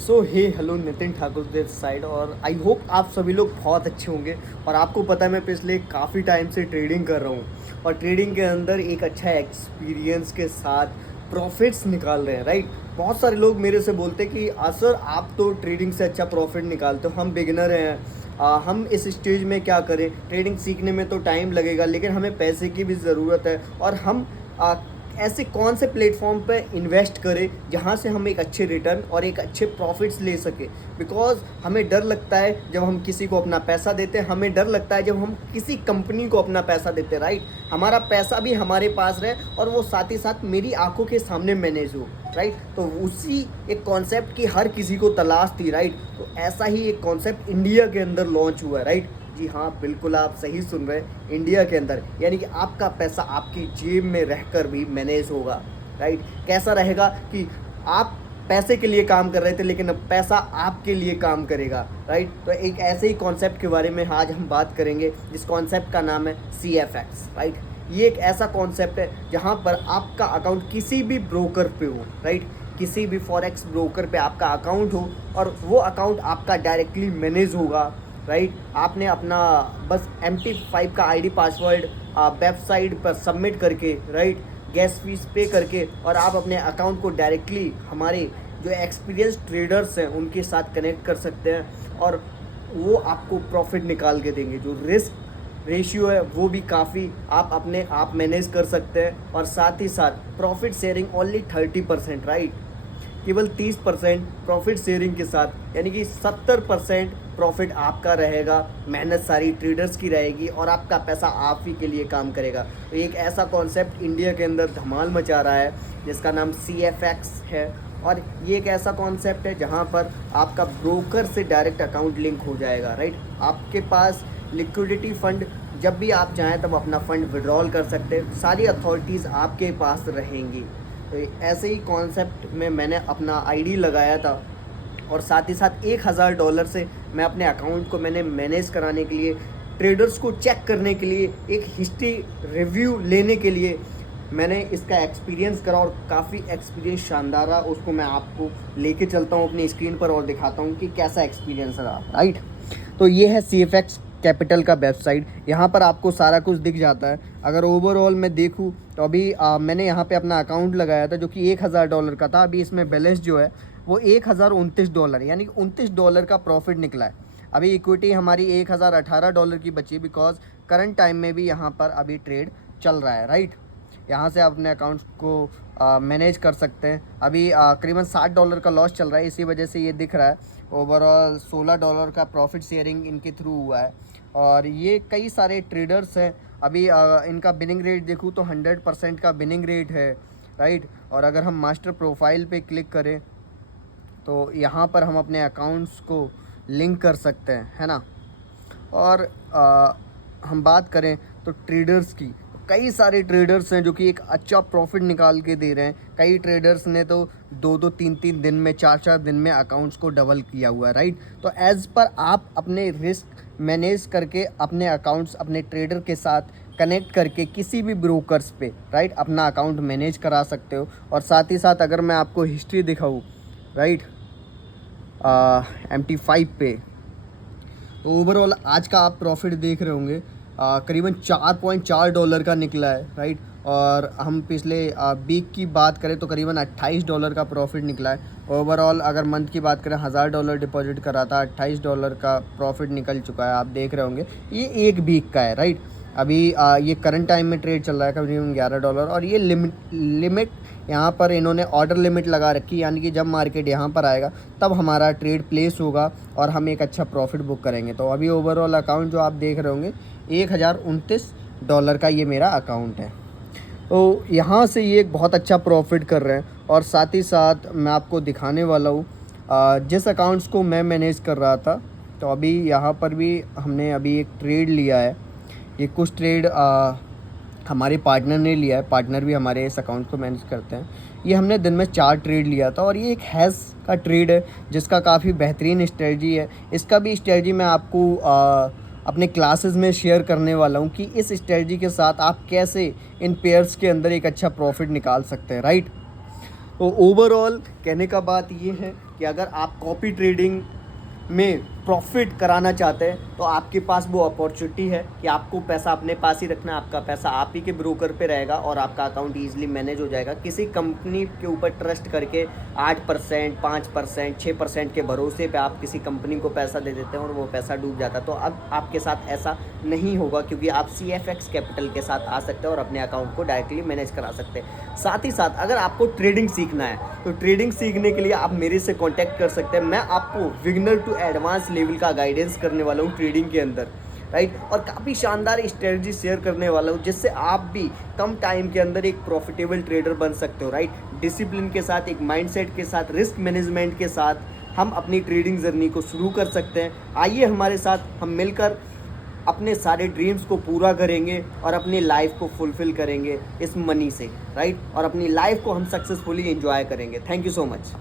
So hey hello, Nitin Thakur this side. और I hope आप सभी लोग बहुत अच्छे होंगे। और आपको पता है मैं पिछले काफ़ी टाइम से ट्रेडिंग कर रहा हूँ और ट्रेडिंग के अंदर एक अच्छा एक्सपीरियंस के साथ प्रॉफिट्स निकाल रहे हैं, राइट। बहुत सारे लोग मेरे से बोलते हैं कि सर आप तो ट्रेडिंग से अच्छा प्रॉफिट निकालते हो, हम बिगिनर हैं, हम इस स्टेज में क्या करें, ट्रेडिंग सीखने में तो टाइम लगेगा लेकिन हमें पैसे की भी ज़रूरत है। और हम आ, ऐसे कौन से प्लेटफॉर्म पे इन्वेस्ट करें जहाँ से हम एक अच्छे रिटर्न और एक अच्छे प्रॉफिट्स ले सकें। बिकॉज हमें डर लगता है जब हम किसी को अपना पैसा देते हैं, हमें डर लगता है जब हम किसी कंपनी को अपना पैसा देते हैं, राइट। हमारा पैसा भी हमारे पास रहे और वो साथ ही साथ मेरी आंखों के सामने मैनेज हो, राइट। तो उसी एक कॉन्सेप्ट की हर किसी को तलाश थी, राइट। तो ऐसा ही एक कॉन्सेप्ट इंडिया के अंदर लॉन्च हुआ है, राइट। जी हाँ, बिल्कुल आप सही सुन रहे हैं, इंडिया के अंदर, यानी कि आपका पैसा आपकी जेब में रहकर भी मैनेज होगा, राइट। कैसा रहेगा कि आप पैसे के लिए काम कर रहे थे लेकिन अब पैसा आपके लिए काम करेगा, राइट। तो एक ऐसे ही कॉन्सेप्ट के बारे में आज हम बात करेंगे जिस कॉन्सेप्ट का नाम है CFX, राइट। ये एक ऐसा कॉन्सेप्ट है जहाँ पर आपका अकाउंट किसी भी ब्रोकर पे हो, राइट। किसी भी फॉरेक्स ब्रोकर पे आपका अकाउंट हो और वो अकाउंट आपका डायरेक्टली मैनेज होगा, राइट। आपने अपना बस MT5 का ID पासवर्ड वेबसाइट पर सबमिट करके, राइट, गैस फीस पे करके, और आप अपने अकाउंट को डायरेक्टली हमारे जो एक्सपीरियंस ट्रेडर्स हैं उनके साथ कनेक्ट कर सकते हैं और वो आपको प्रॉफिट निकाल के देंगे। जो रिस्क रेशियो है वो भी काफ़ी आप अपने आप मैनेज कर सकते हैं। और साथ ही साथ प्रॉफिट शेयरिंग ओनली 30%, राइट। केवल 30% प्रॉफिट शेयरिंग के साथ, यानी कि 70% प्रॉफिट आपका रहेगा, मेहनत सारी ट्रेडर्स की रहेगी और आपका पैसा आप ही के लिए काम करेगा। तो एक ऐसा कॉन्सेप्ट इंडिया के अंदर धमाल मचा रहा है जिसका नाम CFX है। और ये एक ऐसा कॉन्सेप्ट है जहाँ पर आपका ब्रोकर से डायरेक्ट अकाउंट लिंक हो जाएगा, राइट। आपके पास लिक्विडिटी फंड, जब भी आप चाहें तब अपना फंड विड्रॉल कर सकते हैं, सारी अथॉरिटीज़ आपके पास रहेंगी। तो ऐसे ही कॉन्सेप्ट में मैंने अपना ID लगाया था और साथ ही साथ $1000 से मैं अपने अकाउंट को मैंने मैनेज कराने के लिए, ट्रेडर्स को चेक करने के लिए, एक हिस्ट्री रिव्यू लेने के लिए मैंने इसका एक्सपीरियंस करा। और काफ़ी एक्सपीरियंस शानदार रहा, उसको मैं आपको लेके चलता हूँ अपनी स्क्रीन पर और दिखाता हूँ कि कैसा एक्सपीरियंस रहा, राइट। तो ये है CFX कैपिटल का वेबसाइट। यहाँ पर आपको सारा कुछ दिख जाता है। अगर ओवरऑल मैं देखूँ तो अभी मैंने यहाँ पे अपना अकाउंट लगाया था जो कि $1000 का था। अभी इसमें बैलेंस जो है वो $1029, यानी कि $29 का प्रॉफिट निकला है। अभी इक्विटी हमारी $1018 की बची है, बिकॉज करंट टाइम में भी यहाँ पर अभी ट्रेड चल रहा है, राइट। यहाँ से आप अपने अकाउंट्स को मैनेज कर सकते हैं। अभी करीबन $60 का लॉस चल रहा है, इसी वजह से ये दिख रहा है। ओवरऑल $16 का प्रॉफिट शेयरिंग इनके थ्रू हुआ है। और ये कई सारे ट्रेडर्स हैं। अभी इनका बिनिंग रेट देखूँ तो 100% का बिनिंग रेट है, राइट। और अगर हम मास्टर प्रोफाइल पे क्लिक करें तो यहाँ पर हम अपने अकाउंट्स को लिंक कर सकते हैं, है ना। और हम बात करें तो ट्रेडर्स की, कई सारे ट्रेडर्स हैं जो कि एक अच्छा प्रॉफिट निकाल के दे रहे हैं। कई ट्रेडर्स ने तो 2-2 3-3 दिन में, 4-4 दिन में अकाउंट्स को डबल किया हुआ है, राइट। तो एज़ पर आप अपने रिस्क मैनेज करके अपने अकाउंट्स अपने ट्रेडर के साथ कनेक्ट करके किसी भी ब्रोकर्स पे, राइट, अपना अकाउंट मैनेज करा सकते हो। और साथ ही साथ अगर मैं आपको हिस्ट्री दिखाऊँ, राइट, MT5 पे, तो ओवरऑल आज का आप प्रॉफिट देख रहे होंगे करीबन $4.4 का निकला है, राइट। और हम पिछले वीक की बात करें तो करीबन $28 का प्रॉफिट निकला है। ओवरऑल अगर मंथ की बात करें, $1000 डिपॉजिट करा था, $28 का प्रॉफिट निकल चुका है, आप देख रहे होंगे। ये एक वीक का है, राइट। अभी ये करंट टाइम में ट्रेड चल रहा है करीबन $11। और ये लिमिट यहाँ पर इन्होंने ऑर्डर लिमिट लगा रखी, यानी कि जब मार्केट यहाँ पर आएगा तब हमारा ट्रेड प्लेस होगा और हम एक अच्छा प्रॉफिट बुक करेंगे। तो अभी ओवरऑल अकाउंट जो आप देख रहे होंगे $1029 का ये मेरा अकाउंट है। तो यहाँ से ये एक बहुत अच्छा प्रॉफिट कर रहे हैं। और साथ ही साथ मैं आपको दिखाने वाला हूँ जिस अकाउंट्स को मैं मैनेज कर रहा था। तो अभी यहाँ पर भी हमने अभी एक ट्रेड लिया है। ये कुछ ट्रेड हमारे पार्टनर ने लिया है, पार्टनर भी हमारे इस अकाउंट को मैनेज करते हैं। ये हमने दिन में 4 ट्रेड लिया था और ये एक हैज़ का ट्रेड है जिसका काफ़ी बेहतरीन स्ट्रेटजी है। इसका भी स्ट्रेटजी मैं आपको अपने क्लासेस में शेयर करने वाला हूँ कि इस स्ट्रेटजी के साथ आप कैसे इन पेयर्स के अंदर एक अच्छा प्रॉफिट निकाल सकते हैं, राइट। तो ओवरऑल कहने का बात ये है कि अगर आप कॉपी ट्रेडिंग में प्रॉफिट कराना चाहते हैं तो आपके पास वो अपॉर्चुनिटी है कि आपको पैसा अपने पास ही रखना है, आपका पैसा आप ही के ब्रोकर पे रहेगा और आपका अकाउंट ईजिली मैनेज हो जाएगा। किसी कंपनी के ऊपर ट्रस्ट करके 8%, 5%, 6% के भरोसे पे आप किसी कंपनी को पैसा दे देते हैं और वो पैसा डूब जाता है। तो अब आपके साथ ऐसा नहीं होगा, क्योंकि आप CFX कैपिटल के साथ आ सकते हैं और अपने अकाउंट को डायरेक्टली मैनेज करा सकते हैं। साथ ही साथ अगर आपको ट्रेडिंग सीखना है तो ट्रेडिंग सीखने के लिए आप मेरे से कॉन्टैक्ट कर सकते हैं। मैं आपको बिगिनर टू एडवांस लेवल का गाइडेंस करने वाला हूँ ट्रेडिंग के अंदर, राइट। और काफ़ी शानदार स्ट्रेटजी शेयर करने वाला हूँ जिससे आप भी कम टाइम के अंदर एक प्रॉफिटेबल ट्रेडर बन सकते हो, राइट। डिसिप्लिन के साथ, एक माइंडसेट के साथ, रिस्क मैनेजमेंट के साथ हम अपनी ट्रेडिंग जर्नी को शुरू कर सकते हैं। आइए हमारे साथ, हम मिलकर अपने सारे ड्रीम्स को पूरा करेंगे और अपनी लाइफ को फुलफिल करेंगे इस मनी से, राइट। और अपनी लाइफ को हम सक्सेसफुली एंजॉय करेंगे। Thank you so much.